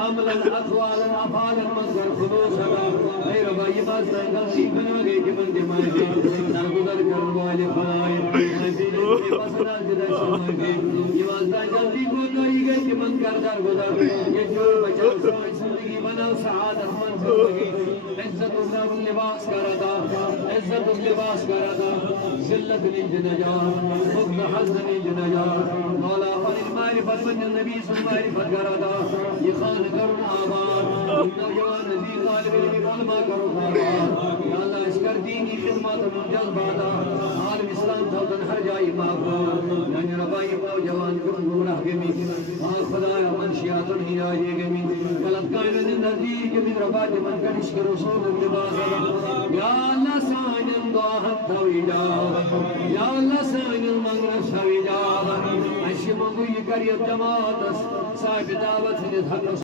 عملا اقوالا افعالا مصدر خلوصا اے رب یہ بات غلطی بنا گئی کہ من دماغ میں درگزر کرنے والے خدائے نتیجے پسنا جدا سمجھے یہ بات غلطی کو کری گئی کہ من کر درگزر یہ جو بچا سوچ زندگی بنا سعادت من زندگی عزت و لباس کرتا عزت و لباس کرتا ذلت نج نجات مقد حزن نج نجات مولا فن المعرفت من النبی صلی اللہ علیہ وسلم کرتا یہ خان کرن آباد نوجوان نزی طالب علم علماء کرن آباد یا اللہ اس کر دینی خدمات من جذباتا عالم اسلام تھوزن ہر جائی معبود یعنی ربائی پاو جوان کرن گمراہ گمی آخ خدایا منشیات ہی آجے گمی غلط قائم نزدیک من ربائی من کنش کے رسول لباس یا اللہ سانن دعاہم تویجاب یا اللہ سانن منگرس تویجاب اشی منگو یہ کریت جماعت صاحب دعوت حق